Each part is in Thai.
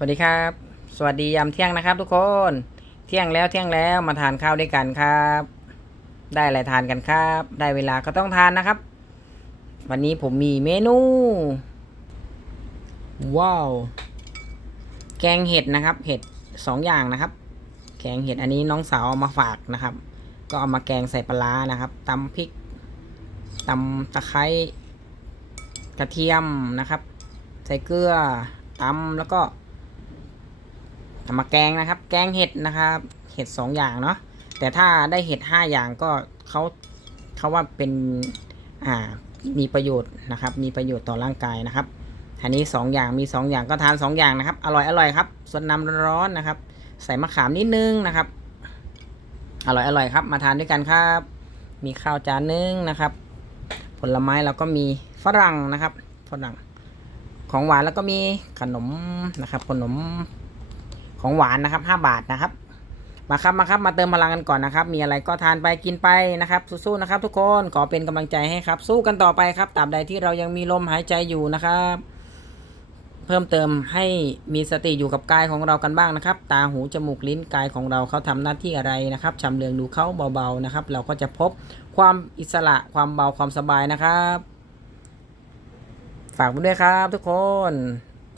สวัสดีครับ สวัสดียามเที่ยงนะครับ ทุกคน เที่ยงแล้วเที่ยงแล้วมาทานข้าวด้วยกันครับ ได้อะไรทานกันครับ ได้เวลาก็ต้องทานนะครับ วันนี้ผมมีเมนู ว้าว แกงเห็ดนะครับ เห็ดสองอย่างนะครับ แกงเห็ดอันนี้น้องสาวเอามาฝากนะครับ ก็เอามาแกงใส่ปลาร้านะครับตำพริกตำตะไคร้กระเทียมนะครับ ใส่เกลือตำแล้วก็ เอามาแกงนะครับ แกงเห็ดนะครับ เห็ดสองอย่างเนาะ แต่ถ้าได้เห็ดห้าอย่างก็เขาเขาว่าเป็น อ่า มีประโยชน์นะครับ มีประโยชน์ต่อร่างกายนะครับอันนี้สองอย่างมีสองอย่างก็ทานสองอย่างนะครับ อร่อยอร่อยครับสดน้ำร้อนๆนะครับ ใส่มะขามนิดนึงนะครับ อร่อยอร่อยครับ มาทานด้วยกันครับ มีข้าวจานนึงนะครับ ผลไม้เราก็มีฝรั่งนะครับ ฝรั่ง ของหวานแล้วก็มีขนมนะครับ ขนม ของหวานนะครับห้าบาทนะครับ มาครับมาครับมาเติมพลังกันก่อนนะครับ มีอะไรก็ทานไปกินไปนะครับ สู้ๆนะครับทุกคนขอเป็นกำลังใจให้ครับ สู้กันต่อไปครับตราบใดที่เรายังมีลมหายใจอยู่นะครับ เพิ่มเติมให้มีสติอยู่กับกายของเรากันบ้างนะครับ ตาหูจมูกลิ้นกายของเราเขาทำหน้าที่อะไรนะครับชำเลืองดูเขาเบาๆนะครับ เราก็จะพบความอิสระความเบาความสบายนะครับ ฝากไว้ด้วยครับทุกคน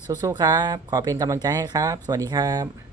สู้ๆครับ ขอเป็นกำลังใจให้ครับ สวัสดีครับ